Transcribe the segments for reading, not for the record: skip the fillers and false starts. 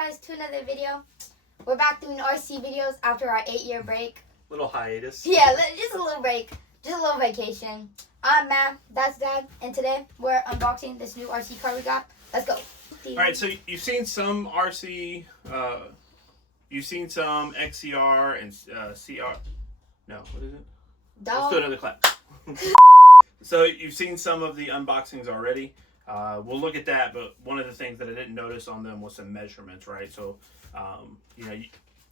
guys, to another video. We're back doing RC videos after our 8-year break. Little hiatus. Yeah, just a little break. Just a little vacation. I'm Matt, that's Dad, and today we're unboxing this new RC car we got. Let's go. Alright, so you've seen some RC, you've seen some XCR and CR. No, what is it? Let's do another clap. So you've seen some of the unboxings already. We'll look at that, but one of the things that I didn't notice on them was some measurements, right? So, you know,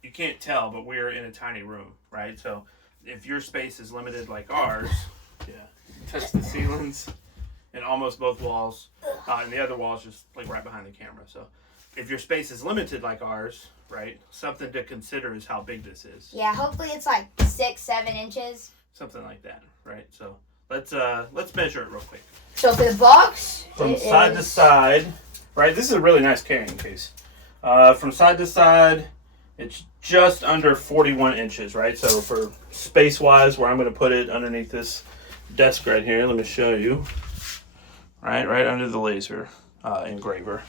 you can't tell, but we're in a tiny room, right? So if your space is limited like ours, yeah, touch the ceilings and almost both walls, and the other wall's just like right behind the camera. So if your space is limited like ours, right, something to consider is how big this is. Yeah, hopefully it's like 6-7 inches. Something like that, right? So let's measure it real quick. So for the box, from side to side, right? This is a really nice carrying case. From side to side, it's just under 41 inches, right? So for space-wise, where I'm going to put it underneath this desk right here, let me show you. Right under the laser engraver.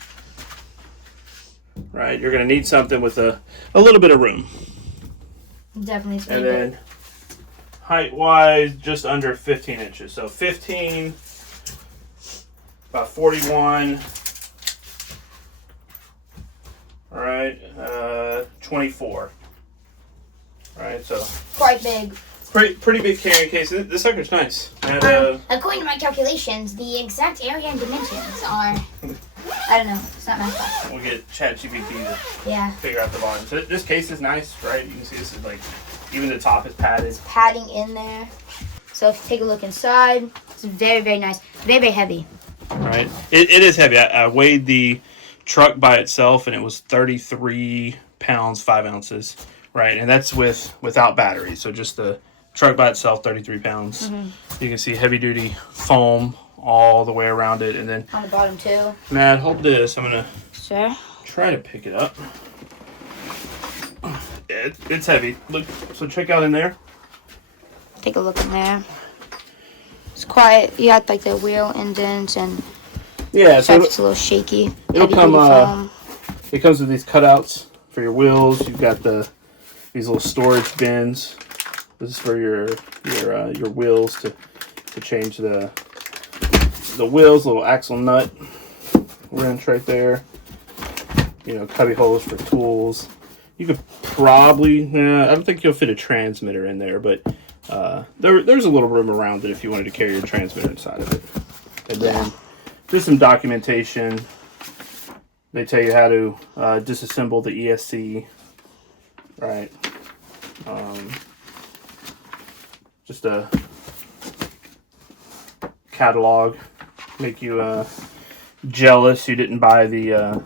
Right, you're going to need something with a little bit of room. Definitely. And then height-wise, just under 15 inches. So 15, about 41. All right, 24. All right, so quite big. Pretty big carrying case. This sucker's nice. And, according to my calculations, the exact area and dimensions are, I don't know, it's not my fault. We'll get ChatGPT to figure out the volume. So this case is nice, right? You can see this is like, even the top is padded. It's padding in there. So if you take a look inside, it's very, very nice. Very, very heavy. All right, it is heavy. I weighed the truck by itself, and it was 33 pounds, 5 ounces, right? And that's without batteries. So just the truck by itself, 33 pounds. You can see heavy duty foam all the way around it, and then on the bottom too. Matt, hold this. I'm gonna try to pick it up. It's heavy. Look, so check out in there. Take a look in there. It's quiet. You got like the wheel indents and so it's a little shaky. It'll come. It comes with these cutouts for your wheels. You've got these little storage bins. This is for your wheels to change the wheels. Little axle nut wrench right there. You know, cubby holes for tools. You could probably, I don't think you'll fit a transmitter in there, but there's a little room around it if you wanted to carry your transmitter inside of it. And then just some documentation. They tell you how to disassemble the ESC, right? Just a catalog. Make you jealous you didn't buy the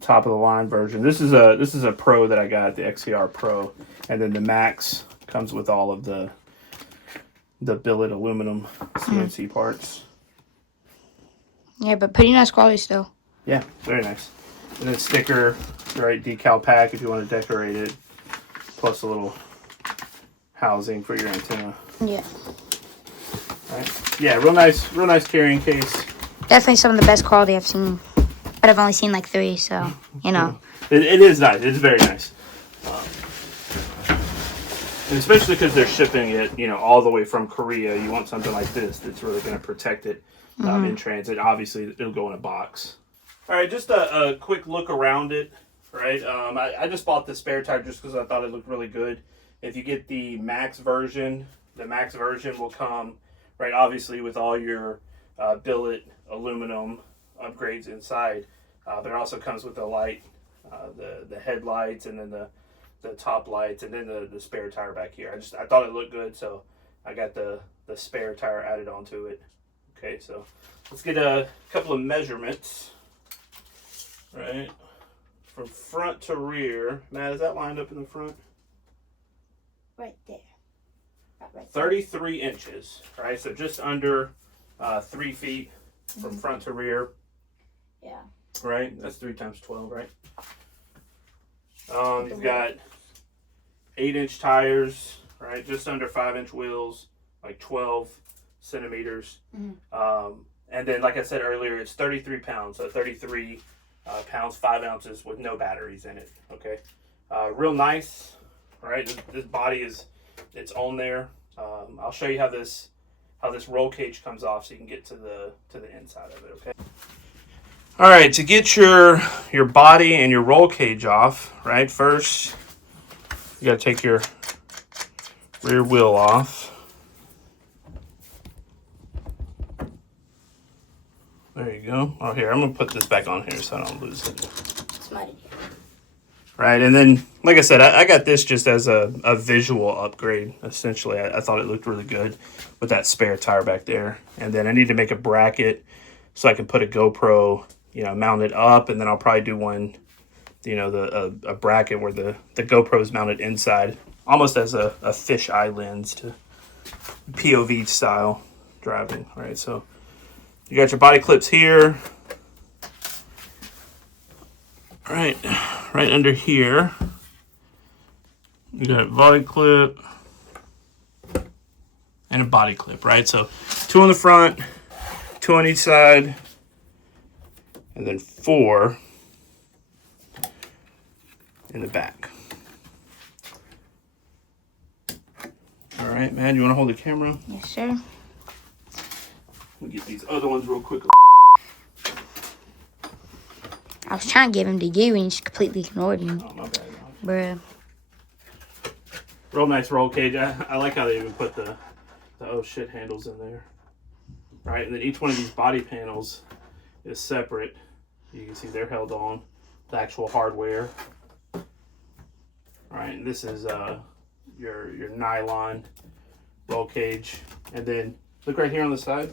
top of the line version. This is a Pro that I got, the XCR Pro, and then the Max comes with all of the billet aluminum CNC parts. Yeah, but pretty nice quality still. Yeah, very nice. And then sticker, right, decal pack if you want to decorate it, plus a little housing for your antenna. Yeah. Right. Yeah, real nice carrying case. Definitely some of the best quality I've seen. But I've only seen like 3, so, you know. It is nice. It's very nice. And especially because they're shipping it, you know, all the way from Korea. You want something like this that's really going to protect it in transit. Obviously, it'll go in a box. All right, just a quick look around it, right? I just bought the spare tire just because I thought it looked really good. If you get the Max version, the Max version will come, right, obviously with all your billet aluminum upgrades inside. But it also comes with the light, the headlights, and then the top lights, and then the spare tire back here. I thought it looked good, so I got the spare tire added onto it. Okay, so let's get a couple of measurements. Right, from front to rear. Matt, is that lined up in the front? Right there. Right there. 33 inches. Right, so just under 3 feet from front to rear. Yeah. Right, that's 3 times 12, right? You've got 8-inch tires, right? Just under 5-inch wheels, like 12 centimeters. And then, like I said earlier, it's 33 pounds, so 33 pounds, 5 ounces with no batteries in it. Okay, real nice. All right, this body it's on there. I'll show you how this roll cage comes off, so you can get to the inside of it. Okay. All right, to get your body and your roll cage off, right? First, you got to take your rear wheel off. There you go. Oh, here, I'm going to put this back on here so I don't lose it. It's muddy. Right, and then, like I said, I got this just as a visual upgrade, essentially. I thought it looked really good with that spare tire back there. And then I need to make a bracket so I can put a GoPro, mount it up, and then I'll probably do one, a bracket where the GoPro is mounted inside, almost as a fisheye lens to POV style driving. All right, so you got your body clips here. All right, right under here, you got a body clip and a body clip, right? So 2 on the front, 2 on each side, and then 4 in the back. All right, man, you want to hold the camera? Yes, sir. We'll get these other ones real quick. I was trying to give him to you, and he just completely ignored me. Oh, my bad. Bruh. Real nice roll cage. I like how they even put the oh shit handles in there. Right, and then each one of these body panels is separate. You can see they're held on the actual hardware. All right, and this is your nylon roll cage, and then look right here on the side.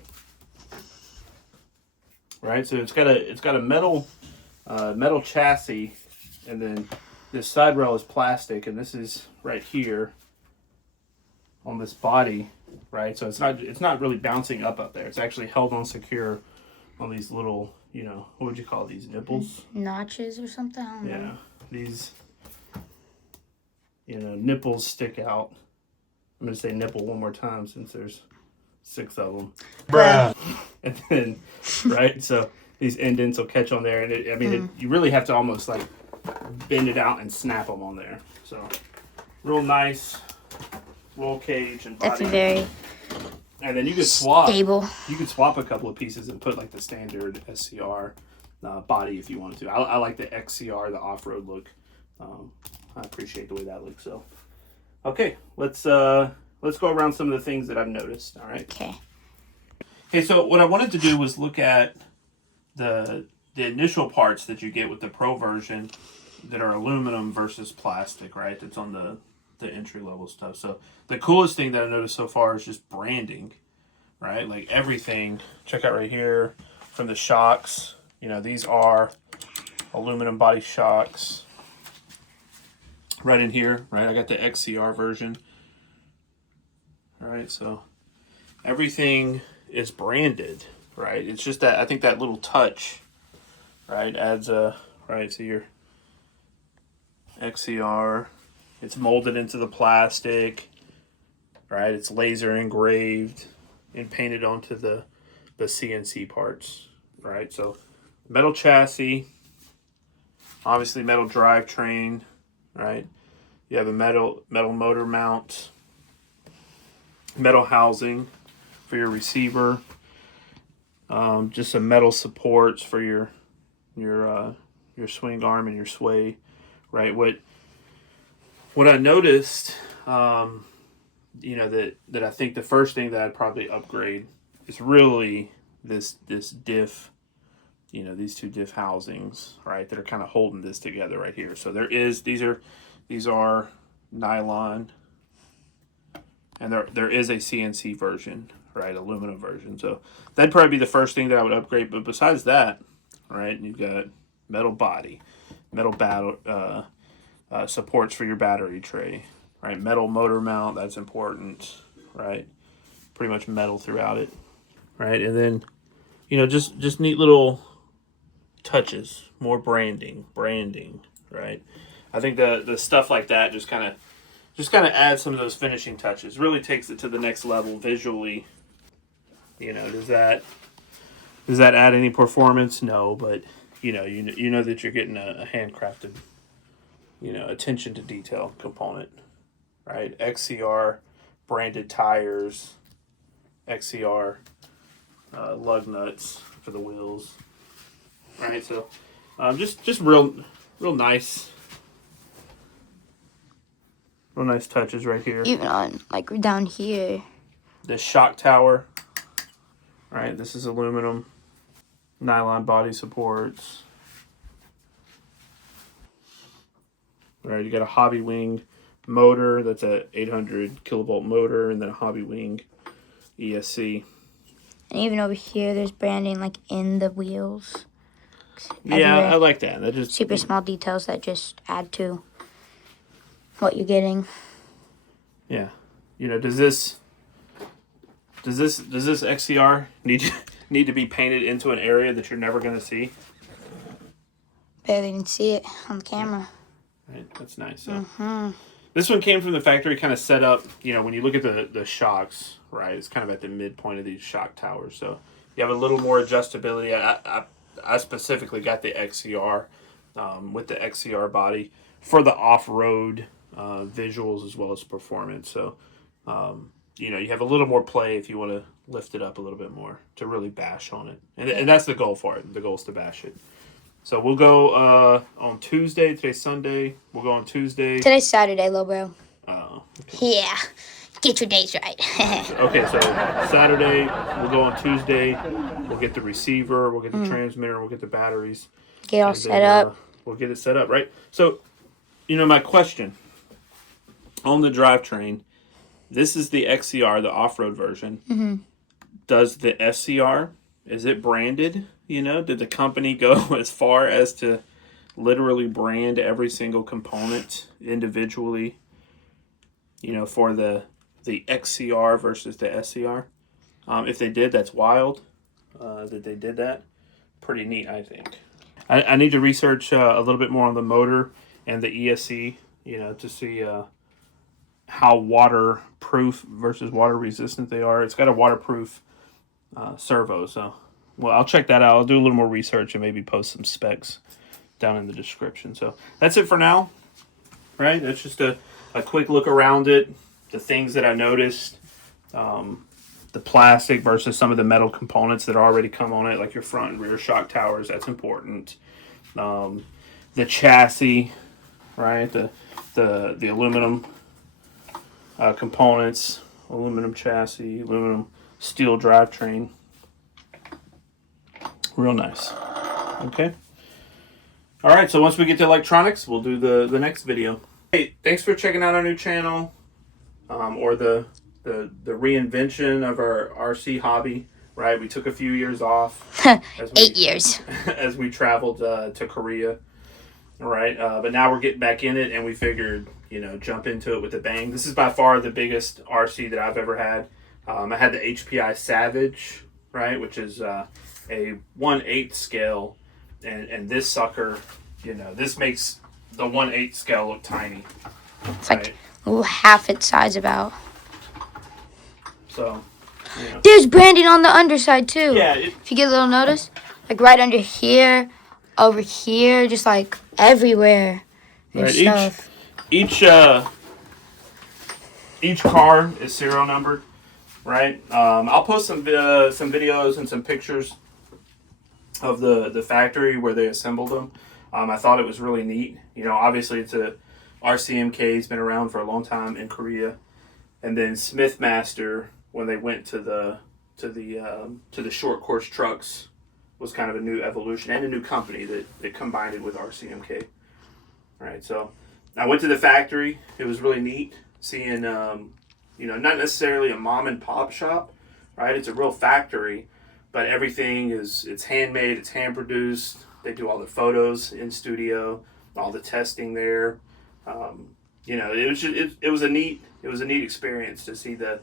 Right, so it's got a metal chassis, and then this side rail is plastic, and this is right here on this body, right? So it's not really bouncing up there. It's actually held on secure on these little, what would you call these, nipples? Notches or something? I don't know. Yeah, these, nipples stick out. I'm gonna say nipple one more time since there's 6 of them. Bruh. And then, right, so these indents will catch on there, and you really have to almost like bend it out and snap them on there. So, real nice roll cage and body. That's very And then you could swap. stable. You could swap a couple of pieces and put like the standard SCR body if you wanted to. I like the XCR, the off-road look. I appreciate the way that looks. So, okay, let's go around some of the things that I've noticed. All right. Okay. Okay, so what I wanted to do was look at the initial parts that you get with the Pro version that are aluminum versus plastic, right? That's on the entry level stuff. So the coolest thing that I noticed so far is just branding, right? Like everything. Check out right here from the shocks. These are aluminum body shocks. Right in here, right? I got the XCR version. All right, so everything is branded, right? It's just that I think that little touch, right, adds right to your XCR. It's molded into the plastic, right? It's laser engraved and painted onto the CNC parts, right? So metal chassis, obviously metal drivetrain, right? You have a metal motor mount, metal housing for your receiver, just some metal supports for your swing arm and your sway, right? What I noticed, that I think the first thing that I'd probably upgrade is really this diff, these 2 diff housings, right, that are kind of holding this together right here. So these are nylon, and there is a CNC version, right, aluminum version. So that'd probably be the first thing that I would upgrade. But besides that, right, you've got metal body, metal supports for your battery tray, right? Metal motor mount, that's important, right? Pretty much metal throughout it, right? And then, just neat little touches, more branding, right? I think the stuff like that just kind of adds some of those finishing touches. Really takes it to the next level visually. Does that add any performance? No, but you know that you're getting a handcrafted, attention to detail component, right? XCR branded tires, XCR lug nuts for the wheels, right? So just real nice. Real nice touches right here. Even on, like, down here. The shock tower, right? This is aluminum. Nylon body supports. Right, you got a hobby wing motor. That's a 800 kilovolt motor, and then a hobby wing ESC. And even over here, there's branding, like, in the wheels. Yeah, Everywhere. I like that. That just Super small details that just add to what you're getting. Yeah, does this XCR need to be painted into an area that you're never going to see? Barely even see it on the camera. Right, that's nice. So this one came from the factory, kind of set up. When you look at the shocks, right, it's kind of at the midpoint of these shock towers, so you have a little more adjustability. I specifically got the XCR with the XCR body for the off-road visuals as well as performance. So, you have a little more play if you want to lift it up a little bit more to really bash on it. And that's the goal for it. The goal is to bash it. So we'll go on Tuesday. Today's Sunday. We'll go on Tuesday. Today's Saturday, little bro. Oh. Okay. Yeah. Get your days right. Okay, so Saturday, we'll go on Tuesday. We'll get the receiver. We'll get the transmitter. We'll get the batteries. Get all set up. We'll get it set up, right? So, my question on the drivetrain, this is the XCR, the off-road version. Does the SCR, is it branded? Did the company go as far as to literally brand every single component individually, for the XCR versus the SCR? If they did, that's wild that they did that. Pretty neat, I think. I need to research a little bit more on the motor and the ESC, to see how waterproof versus water resistant they are. It's got a waterproof servo, so I'll check that out. I'll do a little more research and maybe post some specs down in the description. So that's it for now, right? That's just a quick look around it, the things that I noticed, the plastic versus some of the metal components that already come on it, like your front and rear shock towers. That's important. The chassis, right? The aluminum components, aluminum chassis, aluminum steel drivetrain. Real nice. Okay. All right, so once we get to electronics, we'll do the next video. Hey, thanks for checking out our new channel, or the reinvention of our RC hobby, right? We took a few years off. 8 years. As we traveled to Korea, right? But now we're getting back in it, and we figured, jump into it with a bang. This is by far the biggest RC that I've ever had. I had the HPI Savage, right, which is a 1/8 scale, and this sucker, this makes the 1/8 scale look tiny. It's like half its size about. So, there's branding on the underside too. Yeah. If you get a little notice, like right under here, over here, just like everywhere. There's stuff. Each car is serial numbered, right? I'll post some videos and some pictures of the factory where they assembled them. I thought it was really neat. Obviously it's RCMK's been around for a long time in Korea, and then Smithmaster, when they went to the short course trucks, was kind of a new evolution and a new company that combined it with RCMK. Right, so I went to the factory. It was really neat seeing, not necessarily a mom and pop shop, right? It's a real factory, but everything it's handmade, it's hand produced. They do all the photos in studio, all the testing there. It was a neat experience to see the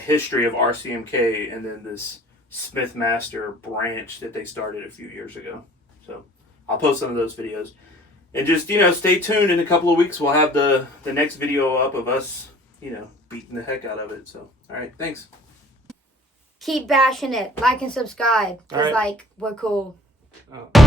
history of RCMK and then this Smithmaster branch that they started a few years ago. So I'll post some of those videos. And just, stay tuned. In a couple of weeks, we'll have the next video up of us, beating the heck out of it. So, all right, thanks. Keep bashing it. Like and subscribe. Because, right. we're cool. Oh.